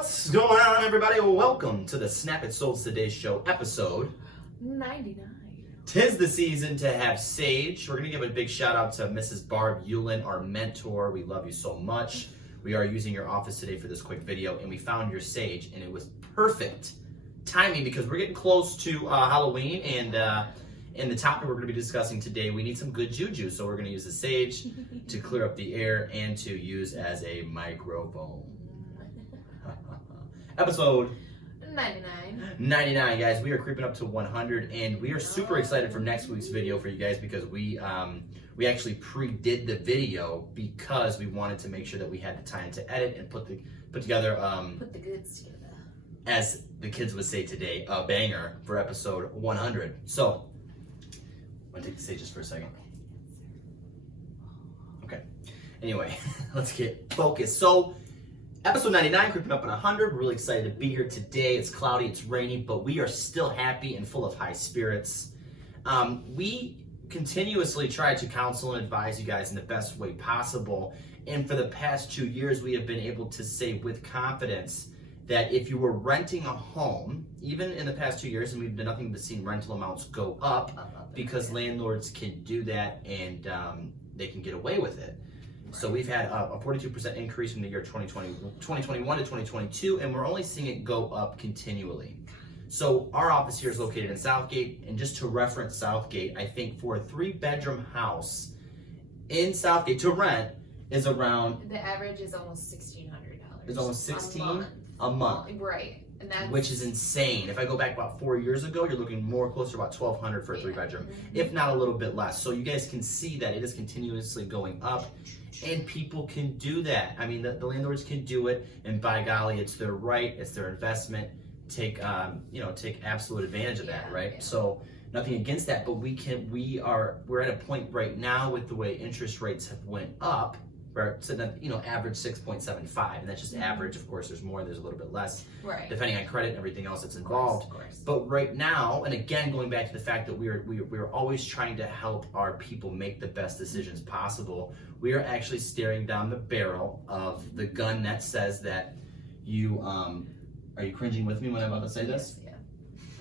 What's going on, everybody? Welcome to the Snap It Sold Today Show, episode 99. 'Tis the season to have sage. We're going to give a big shout out to Mrs. Barb Euland, our mentor. We love you so much. We are using your office today for this quick video, and we found your sage, and it was perfect timing because we're getting close to Halloween, and in the topic we're going to be discussing today, we need some good juju, so we're going to use the sage to clear up the air and to use as a microphone. Episode 99, guys. We are creeping up to 100, and we are super excited for next week's video for you guys because we actually pre-did the video because we wanted to make sure that we had the time to edit and put together Put the goods together. as the kids would say today, a banger for episode 100. So, I'm gonna take the stage just for a second. Okay. Anyway, let's get focused. So, episode 99, creeping up on 100. We're really excited to be here today. It's cloudy, it's rainy, but we are still happy and full of high spirits. We continuously try to counsel and advise you guys in the best way possible. And for the past 2 years, we have been able to say with confidence that if you were renting a home, even in the past 2 years, and we've done nothing but seen rental amounts go up because landlords can do that and they can get away with it. So we've had a 42% increase from the year 2021 to 2022, and we're only seeing it go up continually. So our office here is located in Southgate, and just to reference Southgate, I think for a 3-bedroom house in Southgate to rent is around... The average is almost $1,600. Is almost $16 a month. Right. And that's... Which is insane. If I go back about 4 years ago, you're looking more closer to about $1,200 for a 3-bedroom, if not a little bit less. So you guys can see that it is continuously going up. And people can do that. I mean, the landlords can do it, and by golly, it's their right, it's their investment. Take absolute advantage of that, right? Yeah. So nothing against that, but we're at a point right now with the way interest rates have went up. We're sitting at average 6.75, and that's just average. Of course, there's more, there's a little bit less, right, depending on credit and everything else that's involved. Of course. But right now, and again, going back to the fact that we're always trying to help our people make the best decisions possible, we are actually staring down the barrel of the gun that says that you are you cringing with me when I'm about to say this? Yeah.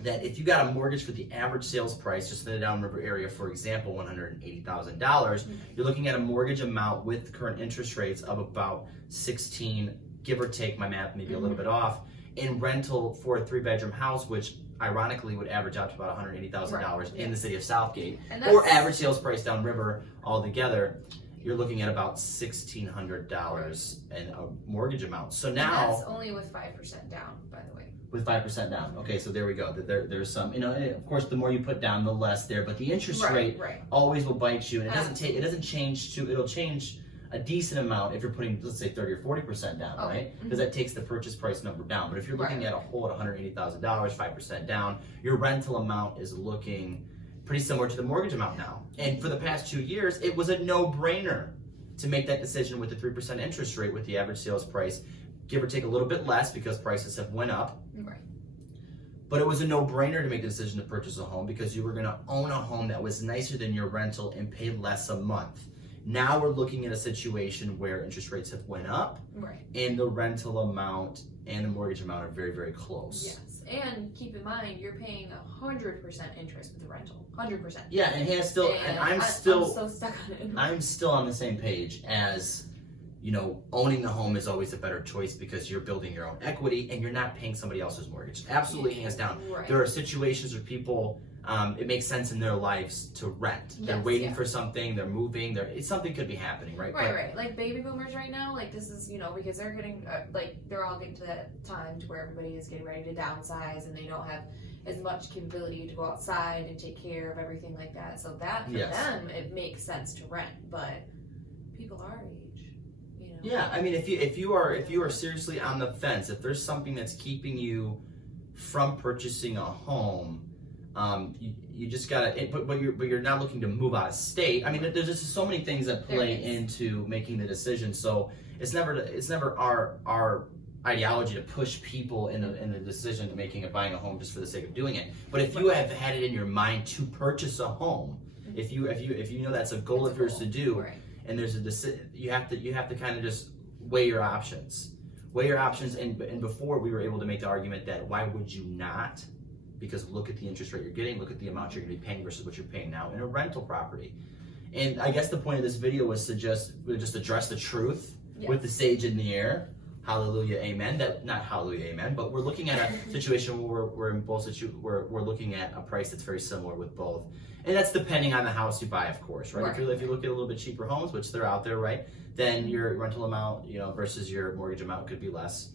That if you got a mortgage for the average sales price, just in the downriver area, for example, $180,000, you're looking at a mortgage amount with current interest rates of about 16, give or take, my math may be a little bit off, in rental for a 3-bedroom house, which ironically would average out to about $180,000 in the city of Southgate, or average sales price downriver altogether. You're looking at about $1,600 in a mortgage amount. So now, and that's only with 5% down, by the way. With 5% down. Okay, so there we go. There's some, and of course, the more you put down, the less there. But the interest rate always will bite you, and it'll change a decent amount if you're putting, let's say, 30 or 40% down, right? Because that takes the purchase price number down. But if you're looking at a whole at $180,000, 5% down, your rental amount is looking pretty similar to the mortgage amount now. And for the past 2 years, it was a no-brainer to make that decision with the 3% interest rate with the average sales price, give or take a little bit less because prices have went up. Right. But it was a no-brainer to make the decision to purchase a home because you were going to own a home that was nicer than your rental and pay less a month. Now we're looking at a situation where interest rates have went up, and the rental amount and the mortgage amount are very, very close. Yes, and keep in mind you're paying 100% interest with the rental, 100%. Yeah, and I'm so stuck on it. I'm still on the same page as, owning the home is always a better choice because you're building your own equity and you're not paying somebody else's mortgage. Absolutely, hands down. Right. There are situations where people, it makes sense in their lives to rent. They're waiting for something, they're moving, something could be happening, right? Right. Like baby boomers right now, like this is, because they're getting, they're all getting to that time to where everybody is getting ready to downsize and they don't have as much capability to go outside and take care of everything like that. So that, for them, it makes sense to rent, but people our age, Yeah, I mean, if you are seriously on the fence, if there's something that's keeping you from purchasing a home, you just gotta. But you're not looking to move out of state. I mean, there's just so many things that play into making the decision. So it's never our ideology to push people in the decision to making of buying a home just for the sake of doing it. But if you have had it in your mind to purchase a home, if you know that's a goal of yours to do. And there's you have to kind of just weigh your options. Weigh your options, and before we were able to make the argument that why would you not? Because look at the interest rate you're getting, look at the amount you're going to be paying versus what you're paying now in a rental property. And I guess the point of this video was to just address the truth with the sage in the air. Hallelujah, amen. That not hallelujah, amen. But we're looking at a situation where we're in both we're looking at a price that's very similar with both, and that's depending on the house you buy, of course, right? If you look at a little bit cheaper homes, which they're out there, right? Then your rental amount, versus your mortgage amount could be less.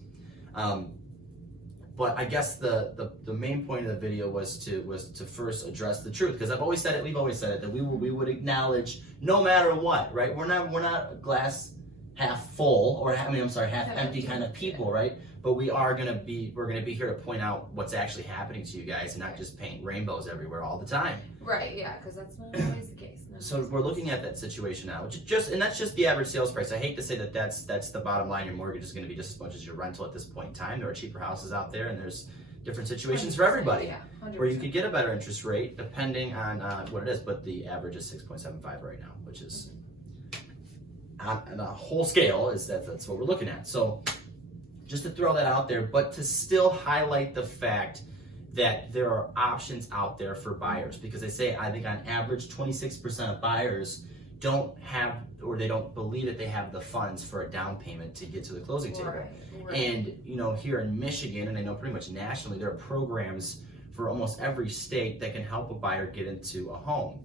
But I guess the main point of the video was to first address the truth, because we've always said it that we would acknowledge no matter what, right? We're not glass half full, or half empty kind of people, right? But we're gonna be here to point out what's actually happening to you guys, and not just paint rainbows everywhere all the time. Right. Yeah, because that's not always the case. So we're looking at that situation now, and that's just the average sales price. I hate to say that that's the bottom line. Your mortgage is going to be just as much as your rental at this point in time. There are cheaper houses out there, and there's different situations for everybody, where you could get a better interest rate depending on what it is. But the average is 6.75 right now, which is on the whole scale that's what we're looking at. So just to throw that out there, but to still highlight the fact that there are options out there for buyers, because I think on average 26% of buyers don't have, or they don't believe that they have the funds for a down payment to get to the closing table. Right. And here in Michigan, and I know pretty much nationally, there are programs for almost every state that can help a buyer get into a home.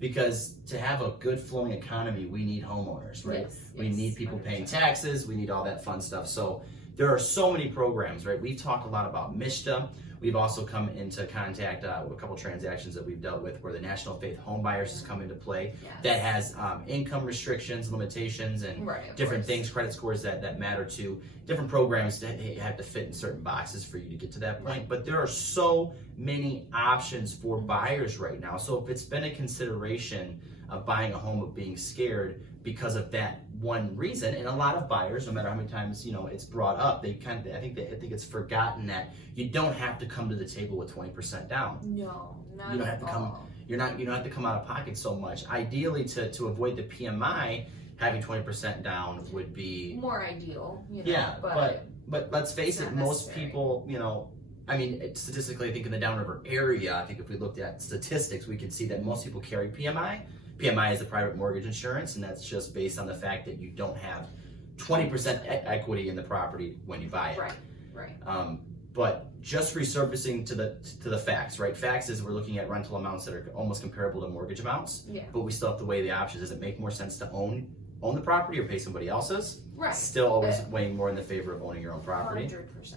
Because to have a good flowing economy, we need homeowners, right? We need people 100%. Paying taxes, we need all that fun stuff. So there are so many programs, right? We've talked a lot about MISHDA. We've also come into contact with a couple transactions that we've dealt with where the National Faith Home Buyers has come into play. That has income restrictions, limitations, and different things, credit scores that matter to different programs that have to fit in certain boxes for you to get to that point. But there are so many options for buyers right now. So if it's been a consideration of buying a home, of being scared because of that one reason, and a lot of buyers, no matter how many times it's brought up, I think it's forgotten that you don't have to come to the table with 20% down. No, not you don't at have to all. come. You don't have to come out of pocket so much. Ideally, to avoid the PMI, having 20% down would be more ideal. Yeah, but let's face it, most necessary. people, statistically, I think in the Downriver area, I think if we looked at statistics, we could see that most people carry PMI. PMI is the private mortgage insurance, and that's just based on the fact that you don't have 20% equity in the property when you buy it. Right. But just resurfacing to the facts, right? Facts is we're looking at rental amounts that are almost comparable to mortgage amounts. Yeah. But we still have to weigh the options. Does it make more sense to own the property or pay somebody else's? Right. Still always weighing more in the favor of owning your own property. 100%.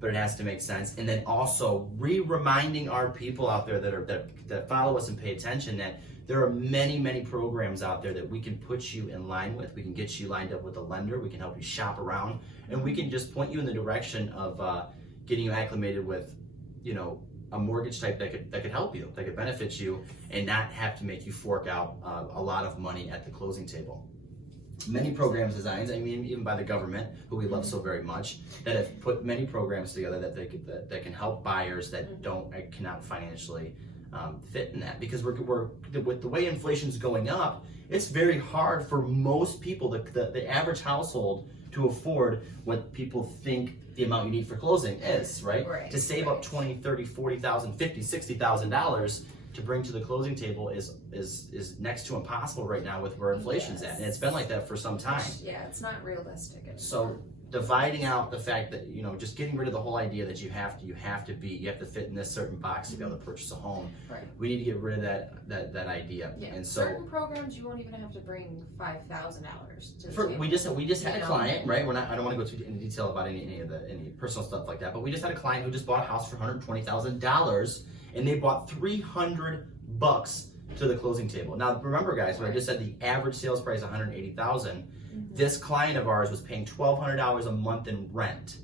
But it has to make sense. And then also reminding our people out there that follow us and pay attention that there are many, many programs out there that we can put you in line with. We can get you lined up with a lender. We can help you shop around, and we can just point you in the direction of getting you acclimated with, a mortgage type that could help you, that could benefit you, and not have to make you fork out a lot of money at the closing table. Many programs designed, even by the government, who we love so very much, that have put many programs together that can help buyers that cannot financially fit in that, because we're with the way inflation's going up, it's very hard for most people, the average household, to afford what people think the amount you need for closing is, right? To save up $20,000, $30,000, $40,000, $50,000, $60,000 to bring to the closing table is next to impossible right now with where inflation's at, and it's been like that for some time. Yeah, it's not realistic anymore. So dividing out the fact that just getting rid of the whole idea that you have to fit in this certain box to be able to purchase a home. Right. We need to get rid of that idea. Yeah. And so certain programs you won't even have to bring $5,000 to the table. We just had a client, right? I don't want to go too into detail about any personal stuff like that, but we just had a client who just bought a house for $120,000, and they bought $300 to the closing table. Now remember, guys, when I just said the average sales price $180,000. This client of ours was paying $1,200 a month in rent.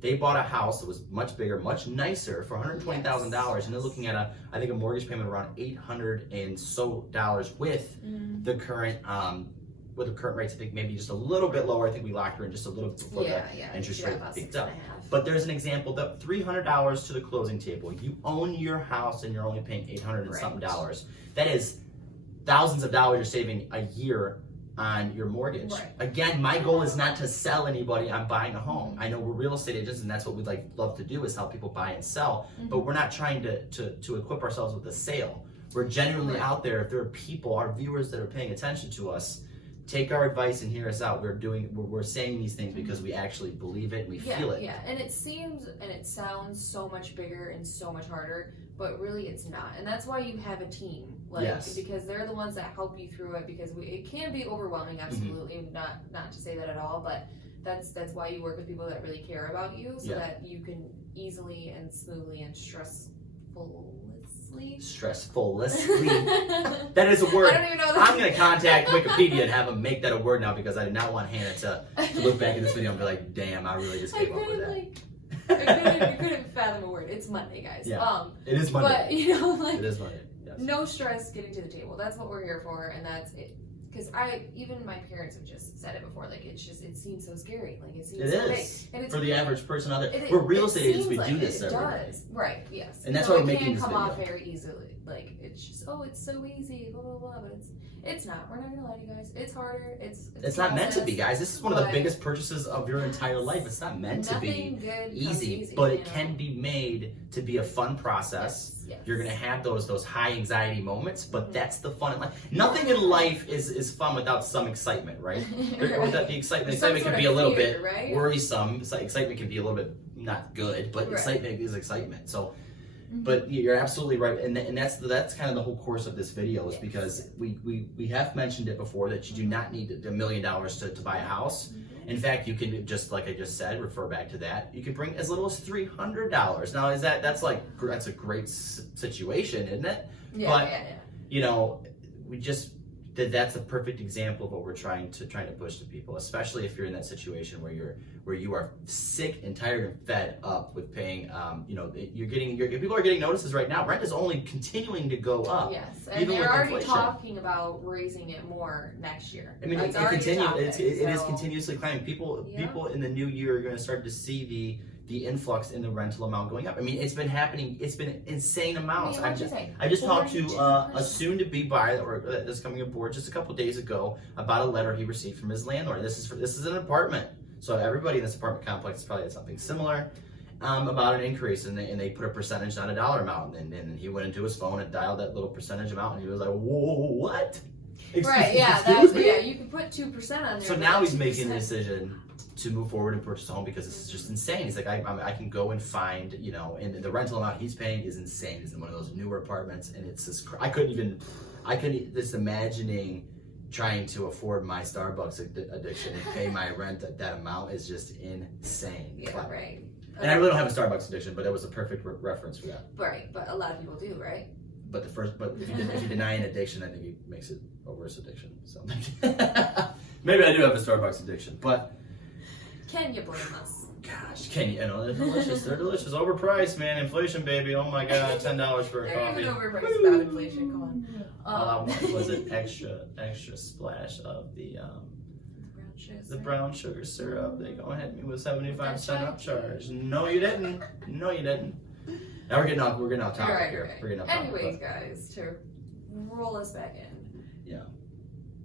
They bought a house that was much bigger, much nicer for $120,000, and they're looking at a mortgage payment around $800 and so with the current rates. I think maybe just a little bit lower. I think we locked her in just a little before the interest rate picked up. But there's an example that $300 to the closing table. You own your house and you're only paying $800 and something dollars. That is thousands of dollars you're saving a year on your mortgage. Right. Again, my goal is not to sell anybody on buying a home. I know we're real estate agents, and that's what we'd love to do is help people buy and sell. But we're not trying to equip ourselves with a sale. We're genuinely out there. If there are people, our viewers that are paying attention to us, take our advice and hear us out. We're saying these things because we actually believe it and we feel it. Yeah, and it seems and it sounds so much bigger and so much harder, but really it's not. And that's why you have a team. Because they're the ones that help you through it, because it can be overwhelming, absolutely, not to say that at all, but that's why you work with people that really care about you, so that you can easily and smoothly and stressfully. That is a word. I don't even know that. I'm going to contact Wikipedia and have them make that a word now, because I did not want Hannah to look back at this video and be like, damn, I really just came up with that. I couldn't fathom a word. It's Monday, guys. Yeah, it is Monday. But, it is Monday. Yes. No stress getting to the table. That's what we're here for, and that's it. Because even my parents have just said it before. Like, it seems so scary. Like, it seems so big. And it's for the average person out there. We're real estate agents. We do this every day. It does. Right. Yes. And that's why we're making this video. It can come off very easily. Like, it's just, it's so easy. Blah blah blah. But it's not. We're not gonna lie to you guys. It's harder. It's not meant to be, guys. This is one of the biggest purchases of your entire life. It's not meant to be easy, but it can be made to be a fun process. Yes. You're gonna have those high anxiety moments, but that's the fun in life. Nothing in life is fun without some excitement, right? Without the excitement can be a little bit worrisome. Excitement can be a little bit not good, but excitement is excitement. So. But you're absolutely right, and that's kind of the whole course of this video, is because we have mentioned it before that you do not need $1 million to buy a house. In fact, you can, just like I just said, refer back to that. You can bring as little as $300. Now, that's a great situation, isn't it? But that's a perfect example of what we're trying to push to people, especially if you're in that situation where you are sick and tired and fed up with paying. People are getting notices right now. Rent is only continuing to go up. Yes, and they're already talking about raising it more next year. I mean, it is continuously climbing. People in the new year are going to start to see the influx in the rental amount going up. I mean, it's been happening. It's been insane amounts. I just talked to a soon-to-be buyer that's coming aboard just a couple days ago about a letter he received from his landlord. This is an apartment, so everybody in this apartment complex probably had something similar about an increase, and they put a percentage, not a dollar amount, and he went into his phone and dialed that little percentage amount, and he was like, "Whoa, what?" You can put 2% on there. So now he's making the decision to move forward and purchase a home because this is just insane. He's like, I can go and find, and the rental amount he's paying is insane. He's in one of those newer apartments, and it's just, I couldn't just imagining trying to afford my Starbucks addiction and pay my rent at that amount is just insane. Yeah, right. And I really don't have a Starbucks addiction, but it was a perfect reference for that. Right, but a lot of people do, right? But if you deny an addiction, I think it makes it a worse addiction. So maybe I do have a Starbucks addiction, but. Can you blame us? Gosh, can you? They're delicious. They're delicious. Overpriced, man. Inflation, baby. Oh my God, $10 for a coffee. They're even overpriced about inflation. Come on. All I wanted was an extra splash of the brown sugar syrup. They go ahead and with 75% upcharge. No, you didn't. No, you didn't. Now we're getting off topic here. We're getting off topic. Anyways, guys, to roll us back in. Yeah.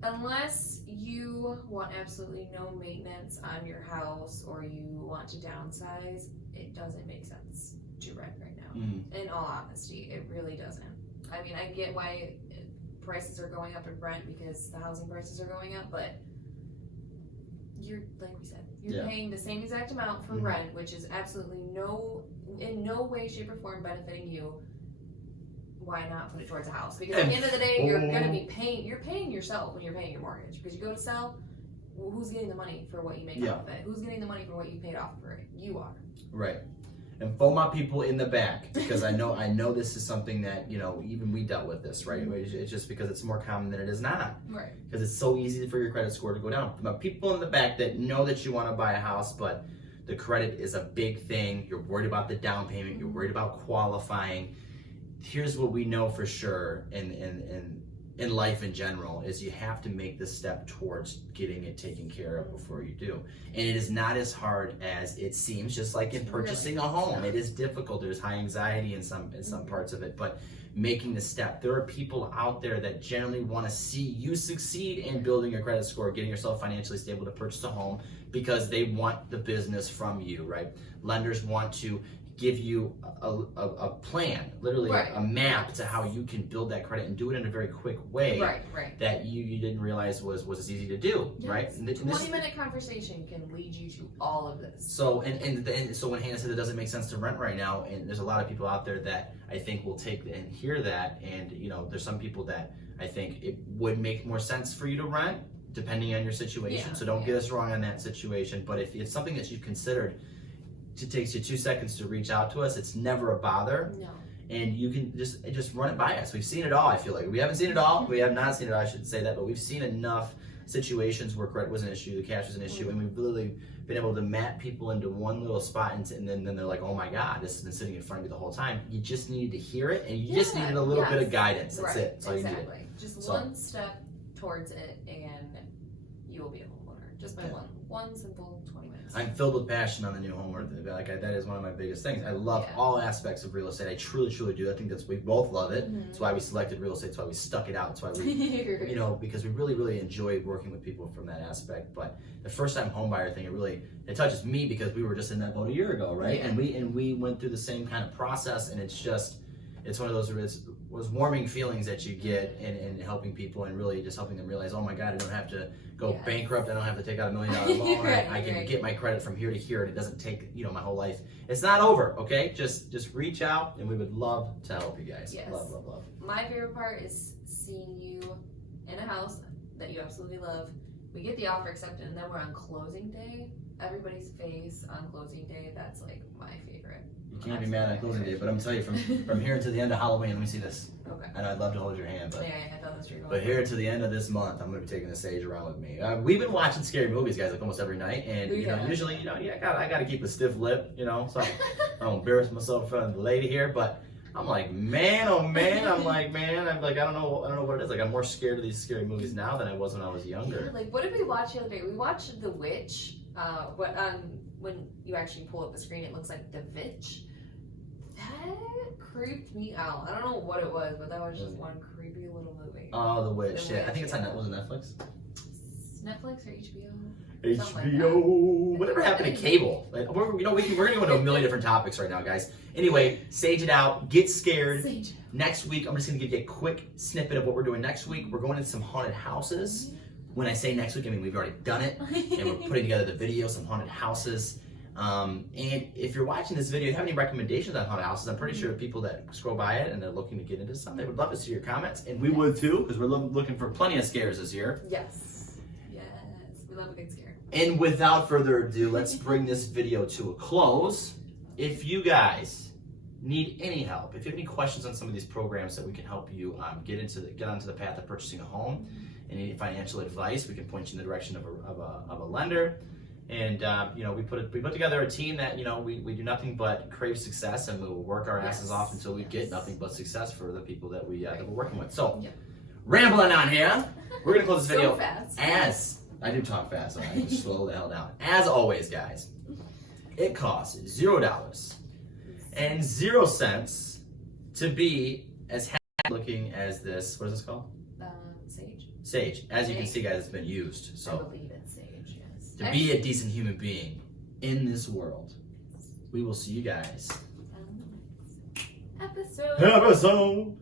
Unless you want absolutely no maintenance on your house or you want to downsize, it doesn't make sense to rent right now. In all honesty, it really doesn't. I mean, I get why prices are going up in rent because the housing prices are going up, but like we said, you're paying the same exact amount for rent, which is absolutely in no way, shape, or form benefiting you. Why not put it towards a house? Because at the end of the day, you're paying yourself when you're paying your mortgage. Because you go to sell, who's getting the money for what you make off of it? Who's getting the money for what you paid off for it? You are. Right. And for my people in the back, because I know this is something that, even we dealt with this, right? It's just because it's more common than it is not. Right. Because it's so easy for your credit score to go down. For my people in the back that know that you want to buy a house, but the credit is a big thing. You're worried about the down payment. You're worried about qualifying. Here's what we know for sure, and in life in general is you have to make the step towards getting it taken care of before you do. And it is not as hard as it seems, just like in purchasing a home. It is difficult. There's high anxiety in some parts of it, but making the step. There are people out there that generally want to see you succeed in building your credit score, getting yourself financially stable to purchase a home because they want the business from you, right? Lenders want to give you a plan, literally a map to how you can build that credit and do it in a very quick way that you didn't realize was as easy to do, right? And 20-minute conversation can lead you to all of this. So so when Hannah said it doesn't make sense to rent right now, and there's a lot of people out there that I think will take and hear that, and there's some people that I think it would make more sense for you to rent depending on your situation. So don't get us wrong on that situation, but if it's something that you've considered, it takes you 2 seconds to reach out to us. It's never a bother. No. And you can just run it by us. We've seen it all, I feel like. We haven't seen it all. We have not seen it all, I should say that, but we've seen enough situations where credit was an issue, the cash was an issue, and we've literally been able to map people into one little spot, and then they're like, oh my God, this has been sitting in front of me the whole time. You just needed to hear it, and you just needed a little bit of guidance. That's it. That's all you needed. Just one step towards it, and you will be a homeowner. Just by one simple 20 minutes. I'm filled with passion on the new homeowner. That is one of my biggest things. I love all aspects of real estate. I truly do. I think we both love it. That's why we selected real estate. That's why we stuck it out. That's why we, because we really enjoy working with people from that aspect. But the first time home buyer thing, it touches me because we were just in that boat a year ago, right? Yeah. And we went through the same kind of process, and it's one of those warming feelings that you get in helping people and really just helping them realize, oh my God, I don't have to go bankrupt. I don't have to take out $1 million loan. I can get my credit from here to here, and it doesn't take my whole life. It's not over, okay? Just reach out, and we would love to help you guys. Yes. Love. My favorite part is seeing you in a house that you absolutely love. We get the offer accepted, and then we're on closing day. Everybody's face on closing day, that's like my favorite. You can't be mad on closing day, but I'm telling you, from here to the end of Halloween, let me see this. Okay. And I'd love to hold your hand, but I thought that's true. But here to the end of this month, I'm going to be taking the sage around with me. We've been watching scary movies, guys, like almost every night, and usually, I got to keep a stiff lip, so I don't embarrass myself in front of the lady here, but I'm like, man, oh man, I'm like, I don't know what it is. Like, I'm more scared of these scary movies now than I was when I was younger. Like, what did we watch the other day? We watched The Witch. When you actually pull up the screen, it looks like The Vitch. That creeped me out. I don't know what it was, but that was just one creepy little movie. Oh, The Witch. I think it's on Netflix. Netflix or HBO? HBO. Whatever happened to cable? Like, we're going to go into a million different topics right now, guys. Anyway, sage it out. Get scared. Next week, I'm just going to give you a quick snippet of what we're doing next week. We're going into some haunted houses. When I say next week, I mean we've already done it, and we're putting together the video, some haunted houses. And if you're watching this video, you have any recommendations on haunted houses, I'm pretty sure people that scroll by it and they're looking to get into something, they would love to see your comments, and we would too, because we're looking for plenty of scares this year. Yes, we love a good scare. And without further ado, let's bring this video to a close. If you guys need any help, if you have any questions on some of these programs that we can help you get onto the path of purchasing a home, and any financial advice, we can point you in the direction of a lender. And we put together a team that we do nothing but crave success, and we will work our asses off until we get nothing but success for the people that we're working with. So, rambling on here, we're gonna close this video as I do talk fast. So I can slow the hell down. As always, guys, it costs $0 and 0 cents to be as happy looking as this. What is this called? Sage. As you can see, guys, it's been used. So I believe it's sage, yes. To be a decent human being in this world. We will see you guys. Episode.